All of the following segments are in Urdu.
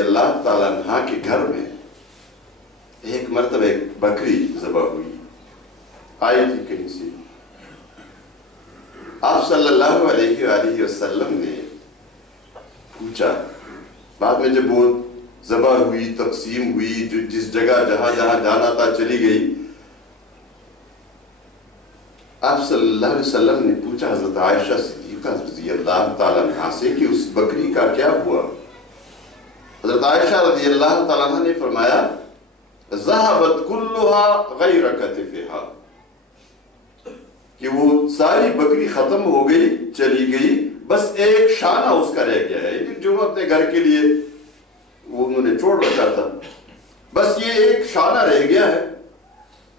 رضی اللہ تعالیٰ عنہ کے گھر میں ایک مرتبہ ایک بکری ذبح ہوئی، آئی تھی کہیں سے۔ آپ صلی اللہ علیہ وآلہ وسلم نے پوچھا، بعد میں جب وہ ذبح ہوئی، تقسیم ہوئی، جو جس جگہ جہاں جہاں جانا تھا چلی گئی، آپ صلی اللہ علیہ وسلم نے پوچھا حضرت عائشہ صدیقہ رضی اللہ تعالیٰ عنہ سے کہ اس بکری کا کیا ہوا؟ حضرت عائشہ رضی اللہ تعالیٰ عنہ نے فرمایا ذہبت کلھا غیر کتفھا، کہ وہ ساری بکری ختم ہو گئی، چلی گئی، بس ایک شانہ اس کا رہ گیا ہے، جو اپنے گھر کے لیے وہ انہوں نے چھوڑ رکھا تھا، بس یہ ایک شانہ رہ گیا ہے،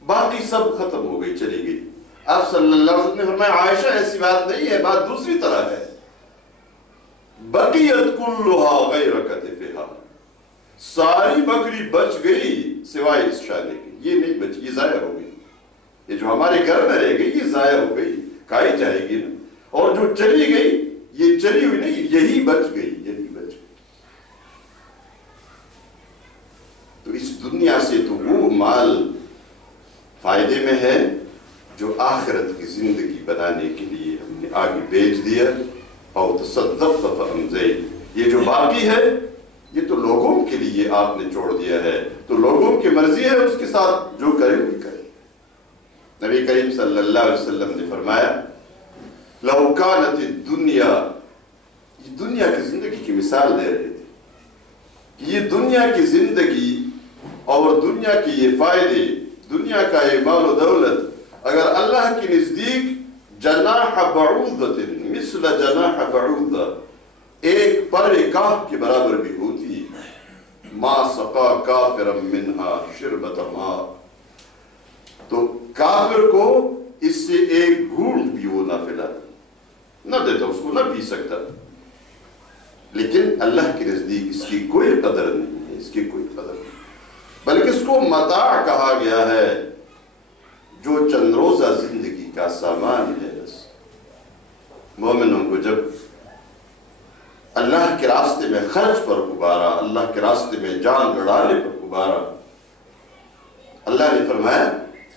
باقی سب ختم ہو گئی، چلی گئی۔ آپ صلی اللہ علیہ وسلم نے فرمایا عائشہ ایسی بات نہیں ہے، بات دوسری طرح ہے، بقیت کلھا غیر کتفھا، ساری بکری بچ گئی سوائے اس شانے کی، یہ نہیں بچی، یہ ضائع ہو گئی، یہ جو ہمارے گھر میں رہ گئی یہ ضائع ہو گئی، کھائی جائے گی نا، اور جو چلی گئی یہ چلی ہوئی نہیں، یہی بچ گئی، یہی بچ گئی۔ تو اس دنیا سے تو وہ مال فائدے میں ہے جو آخرت کی زندگی بنانے کے لیے ہم نے آگے بیچ دیا، اور تصدقت فامضیت، یہ جو باقی ہے یہ تو لوگوں کے لیے آپ نے چھوڑ دیا ہے، تو لوگوں کی مرضی ہے، اس کے ساتھ جو کرے وہ کرے۔ نبی کریم صلی اللہ علیہ وسلم نے فرمایا لو کانت الدنیا، یہ دنیا کی زندگی کی مثال دے رہے تھے کہ یہ دنیا کی زندگی اور دنیا کی یہ فائدے، دنیا کا یہ مال و دولت اگر اللہ کی نزدیک جناح بعوضۃ مثل جناح بعوضہ، ایک پر کاف کے برابر بھی ہوتی، ما سقا کافرا منہا شربۃ ماء، تو کافر کو اس سے ایک گھونٹ بھی وہ نہ پلاتا، نہ دیتا، اس کو نہ پی سکتا، لیکن اللہ کے نزدیک اس کی کوئی قدر نہیں ہے، اس کی کوئی قدر نہیں، بلکہ اس کو متاع کہا گیا ہے، جو چند روزہ زندگی کا سامان ہے۔ بس مومنوں کو جب اللہ کے راستے میں خرچ پر ابھارا، اللہ کے راستے میں جان لڑانے پر ابھارا، اللہ نے فرمایا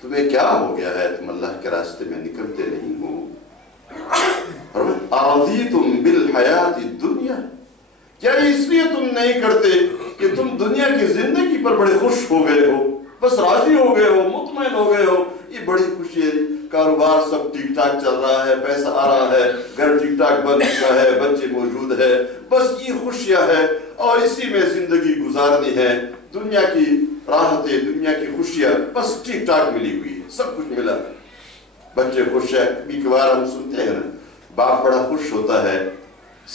تمہیں کیا ہو گیا ہے، تم اللہ کے راستے میں نکلتے نہیں ہو؟ اَرَضِيتُمْ بِالْحَيَاةِ الدُّنْيَا، کیا اس لیے تم نہیں کرتے کہ تم دنیا کی زندگی پر بڑے خوش ہو گئے ہو، بس راضی ہو گئے ہو، مطمئن ہو گئے ہو، یہ بڑی خوشی ہے، کاروبار سب ٹھیک ٹھاک چل رہا ہے، پیسہ آ رہا ہے، گھر ٹھیک ٹھاک بن چکا ہے، بچے موجود ہے، بس یہ خوشیاں ہے اور اسی میں زندگی گزارنی ہے، دنیا کی راحتیں، دنیا کی خوشیاں بس ٹھیک ٹھاک ملی ہوئی ہے، سب کچھ ملا، بچے خوش ہیں۔ کبھی کبھار ہم سنتے ہیں نا، باپ بڑا خوش ہوتا ہے،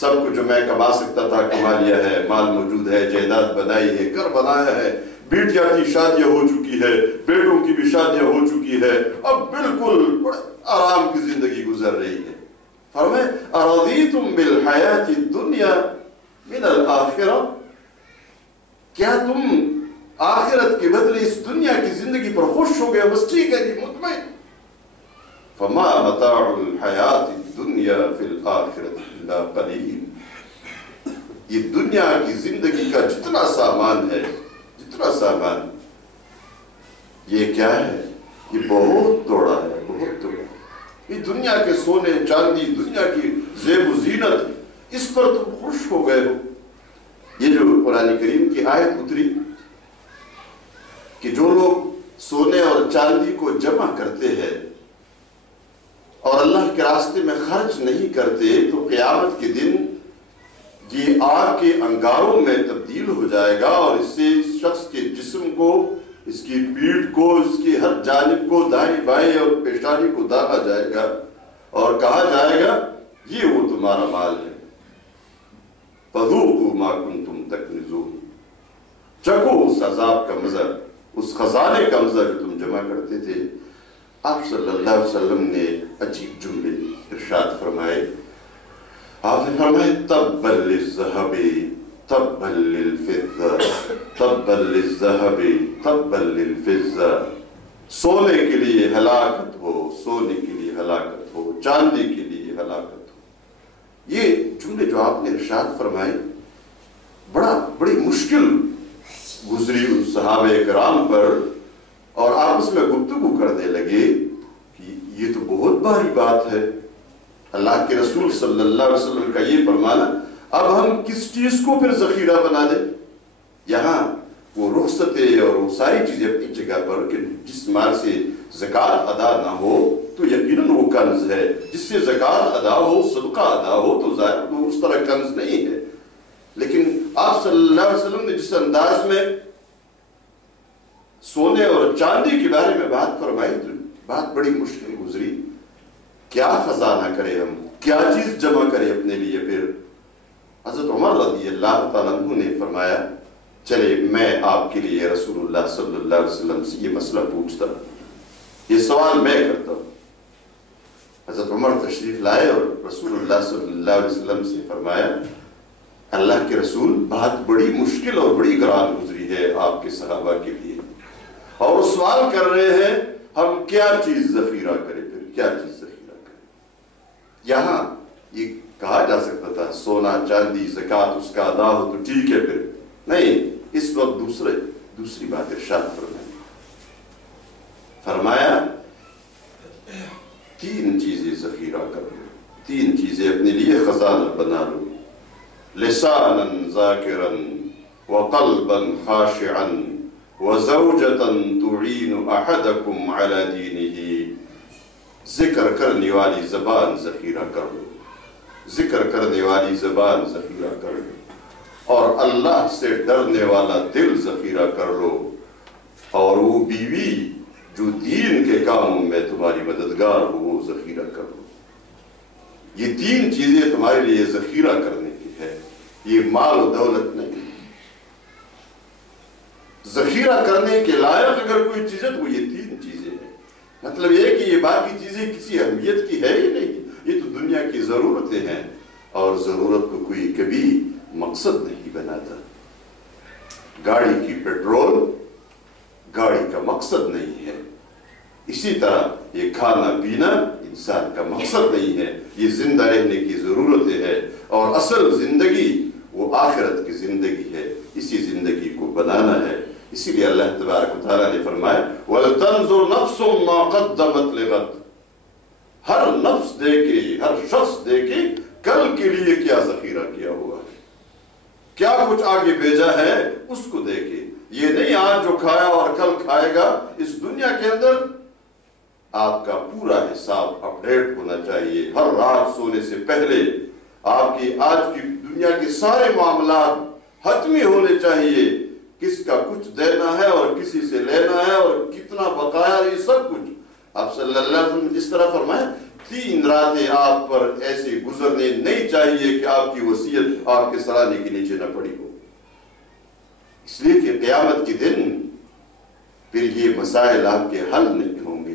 سب کچھ جو میں کما سکتا تھا کما لیا ہے، مال موجود ہے، جائیداد بنائی ہے، گھر بنایا ہے، بیٹیاں کی شادیاں ہو چکی ہے، بیٹوں کی بھی شادیاں ہو چکی ہے، اب بالکل بڑے آرام کی زندگی گزر رہی ہے۔ فرمائے اَرَضِيتُمْ بِالْحَيَاةِ الدُّنْيَا مِنَ الْآخِرَةِ، کیا تم آخرت کے بدلے اس دنیا کی زندگی پر خوش ہو گئے، بس ٹھیک ہے جی، مطمئن؟ فَمَا مَتَاعُ الْحَيَاةِ الدُّنْيَا فِي الْآخِرَةِ إِلَّا قَلِيلٌ، یہ دنیا کی زندگی کا جتنا سامان ہے، جتنا سامان، یہ کیا ہے؟ یہ بہت تھوڑا ہے، بہت تھوڑا۔ یہ دنیا کے سونے چاندی، دنیا کی زیب و زینت، اس پر تم خوش ہو گئے ہو۔ یہ جو قرآن کریم کی آیت اتری کہ جو لوگ سونے اور چاندی کو جمع کرتے ہیں اور اللہ کے راستے میں خرچ نہیں کرتے، تو قیامت کے دن یہ آگ کے انگاروں میں تبدیل ہو جائے گا، اور اس سے اس شخص کے جسم کو، اس کی پیٹھ کو، اس کی ہر جانب کو، دائیں بائیں اور پیشانی کو داغا جائے گا، اور کہا جائے گا یہ وہ تمہارا مال ہے، فَذُوقُوا مَا كُنْتُمْ تَكْنِزُونَ، چکو اس عذاب کا مزہ، اس خزانے کا مزہ جو تم جمع کرتے تھے۔ آپ صلی اللہ علیہ وسلم نے عجیب جملے ارشاد فرمائے، آپ نے فرمایا تَبًّا لِلذَّهَبِ تَبًّا لِلْفِضَّةِ تَبًّا لِلذَّهَبِ تَبًّا لِلْفِضَّةِ، سونے کے لیے ہلاکت ہو، سونے کے لیے ہلاکت ہو، چاندی کے لیے ہلاکت ہو۔ یہ جملے جو آپ نے ارشاد فرمائے بڑی مشکل صحابہ کرام پر اور آپس میں گفتگو کرنے لگے کہ یہ تو بہت بھاری بات ہے، اللہ کے رسول صلی اللہ علیہ وسلم کا یہ فرمانا، اب ہم کس چیز کو پھر ذخیرہ بنا دیں؟ یہاں وہ رخصتیں اور وہ ساری چیزیں اپنی جگہ پر کہ جس مال سے زکوٰۃ ادا نہ ہو تو یقیناً وہ کنز ہے، جس سے زکوٰۃ ادا ہو، صدقہ ادا ہو تو ظاہر وہ اس طرح کنز نہیں ہے۔ لیکن آپ صلی اللہ علیہ وسلم نے جس انداز میں سونے اور چاندی کے بارے میں بات فرمائی تو بات بڑی مشکل گزری، کیا خزانہ کرے ہم، کیا چیز جمع کرے اپنے لیے؟ پھر حضرت عمر رضی اللہ تعالیٰ عنہ نے فرمایا چلے میں آپ کے لیے رسول اللہ صلی اللہ علیہ وسلم سے یہ مسئلہ پوچھتا ہوں، یہ سوال میں کرتا ہوں۔ حضرت عمر تشریف لائے اور رسول اللہ صلی اللہ علیہ وسلم سے فرمایا اللہ کے رسول بات بڑی مشکل اور بڑی گران گزری ہے آپ کے صحابہ کے لیے، اور وہ سوال کر رہے ہیں ہم کیا چیز ذخیرہ کریں، پھر کیا چیز ذخیرہ کریں؟ یہاں یہ کہا جا سکتا تھا سونا چاندی زکوٰۃ اس کا ادا ہو تو ٹھیک ہے، پھر نہیں، اس وقت دوسری بات ارشاد فرمایا 3 چیزیں ذخیرہ کر لو، 3 چیزیں اپنے لیے خزانہ بنا لو، لسانا ذاکرا وقلبا خاشعا وزوجتا تعین احدکم علی دینہ، ذکر کرنے والی زبان ذخیرہ کر لو، ذکر کرنے والی زبان ذخیرہ کر لو، اور اللہ سے ڈرنے والا دل ذخیرہ کر لو، اور وہ بیوی جو دین کے کاموں میں تمہاری مددگار ہو وہ ذخیرہ کر لو۔ یہ 3 چیزیں تمہارے لیے ذخیرہ کرنے کی ہے، یہ مال و دولت نہیں۔ ذخیرہ کرنے کے لائق اگر کوئی چیز ہے تو وہ یہ 3 چیزیں ہیں۔ مطلب یہ کہ یہ باقی چیزیں کسی اہمیت کی ہے ہی نہیں، یہ تو دنیا کی ضرورتیں ہیں، اور ضرورت کو کوئی کبھی مقصد نہیں بناتا۔ گاڑی کی پیٹرول گاڑی کا مقصد نہیں ہے، اسی طرح یہ کھانا پینا انسان کا مقصد نہیں ہے، یہ زندہ رہنے کی ضرورت ہے، اور اصل زندگی وہ آخرت کی زندگی ہے، اسی زندگی کو بنانا ہے۔ اسی لیے اللہ تبارک و تعالیٰ نے فرمایا وَلْتَنْظُرْ نَفْسٌ مَا قَدَّمَتْ لِغَدٍ، ہر نفس دیکھے، ہر شخص دیکھے کل کے لیے کیا ذخیرہ کیا ہوا ہے، کیا کچھ آگے بھیجا ہے اس کو دیکھے۔ یہ نہیں آج جو کھایا اور کل کھائے گا، اس دنیا کے اندر آپ کا پورا حساب اپڈیٹ ہونا چاہیے۔ ہر رات سونے سے پہلے آپ کی آج کی دنیا کے سارے معاملات حتمی ہونے چاہیے، کس کا کچھ دینا ہے اور کسی سے لینا ہے اور کتنا بقایا، یہ سب کچھ آپ صلی اللہ علیہ وسلم جس طرح فرمائے 3 راتیں آپ پر ایسے گزرنے نہیں چاہیے کہ آپ کی وصیت آپ کے سرانے کے نیچے نہ پڑی ہو، اس لیے کہ قیامت کے دن پھر یہ مسائل آپ کے حل نہیں ہوں گے،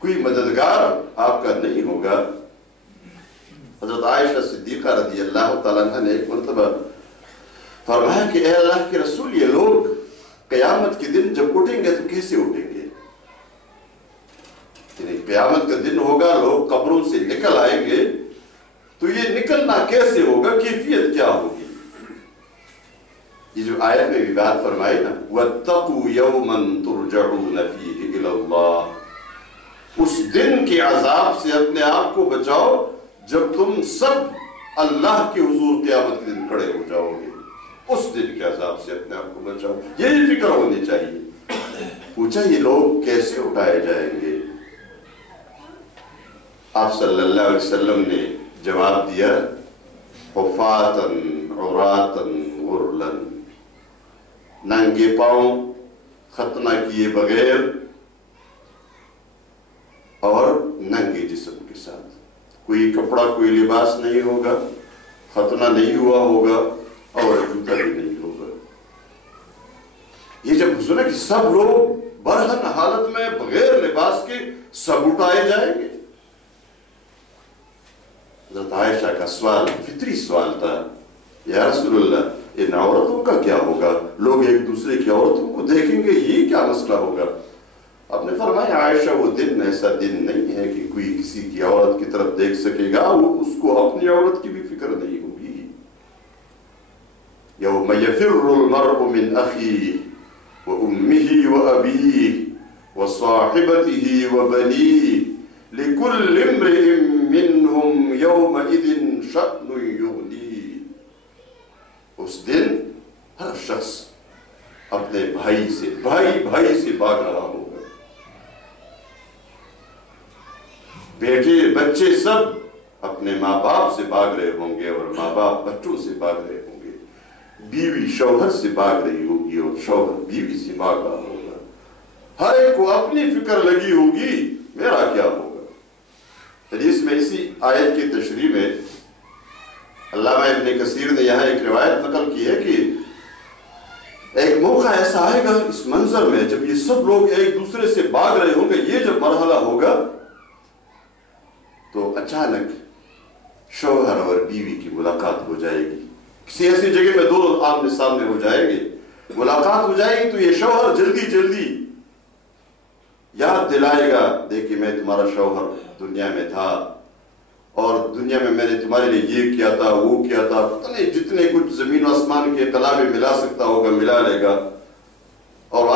کوئی مددگار آپ کا نہیں ہوگا۔ حضرت عائشہ صدیقہ رضی اللہ تعالیٰ عنہ نے ایک مرتبہ فرمایا کہ اے اللہ کے رسول یہ لوگ قیامت کے دن جب اٹھیں گے تو کیسے اٹھیں گے؟ یعنی قیامت کا دن ہوگا، لوگ قبروں سے نکل آئیں گے تو یہ نکلنا کیسے ہوگا، کیفیت کیا ہوگی؟ یہ جو آیت میں بھی بات فرمائی نا وَاتَّقُوا يَوْمًا تُرْجَعُونَ فِيهِ إِلَى اللَّهِ، اس دن کے عذاب سے اپنے آپ کو بچاؤ جب تم سب اللہ کے حضور قیامت کے دن کھڑے ہو جاؤ گے، اس دن کے عذاب سے اپنے آپ کو بچاؤ، یہی فکر ہونی چاہیے۔ پوچھا یہ لوگ کیسے اٹھائے جائیں گے؟ آپ صلی اللہ علیہ وسلم نے جواب دیا حفاتن عراتن غرلن، ننگے پاؤں ختنہ کیے بغیر اور ننگے جسم کے ساتھ، کوئی کپڑا کوئی لباس نہیں ہوگا، ختنہ نہیں ہوا ہوگا اور جوتا بھی نہیں ہوگا۔ یہ جب سنا کہ سب لوگ برہن حالت میں بغیر لباس کے سب اٹھائے جائیں گے، حضرت عائشہ کا سوال فطری سوال تھا، یا رسول اللہ ان عورتوں کا کیا ہوگا؟ لوگ ایک دوسرے کی عورتوں کو دیکھیں گے، یہ کیا مسئلہ ہوگا؟ آپ نے فرمایا عائشہ وہ دن ایسا دن نہیں ہے کہ کوئی کسی کی عورت کی طرف دیکھ سکے گا، وہ اس کو اپنی عورت کی بھی فکر نہیں ہوگی۔ یوم یفر المرء من اخیہ وأمه وأبيه وصاحبته وبنيه لكل امرئ منهم يومئذ شأن يغنيه. اس دن ہر شخص اپنے بھائی سے بھاگ رہا ہوگا. بیٹے بچے سب اپنے ماں باپ سے بھاگ رہے ہوں گے اور ماں باپ بچوں سے بھاگ رہے ہوں گے. بیوی شوہر سے بھاگ رہی ہوگی اور شوہر بیوی سے بھاگ رہا ہوگا. ہر ایک کو اپنی فکر لگی ہوگی میرا کیا ہوگا. حدیث میں اسی آیت کی تشریح میں علامہ ابن کثیر نے یہاں ایک روایت نقل کی ہے کہ ایک موقع ایسا آئے گا اس منظر میں جب یہ سب لوگ ایک دوسرے سے بھاگ رہے ہوں گے. یہ جب مرحلہ ہوگا تو اچانک شوہر اور بیوی کی ملاقات ہو جائے گی. کسی ایسی جگہ میں دو آمنے سامنے ہو جائیں گے, ملاقات ہو جائے گی تو یہ شوہر جلدی یاد دلائے گا, دیکھیں میں تمہارا شوہر دنیا میں تھا اور دنیا میں نے تمہارے لیے یہ کیا تھا وہ کیا تھا, پتہ نہیں جتنے کچھ زمین و آسمان کے کلام میں ملا سکتا ہوگا ملا لے گا. اور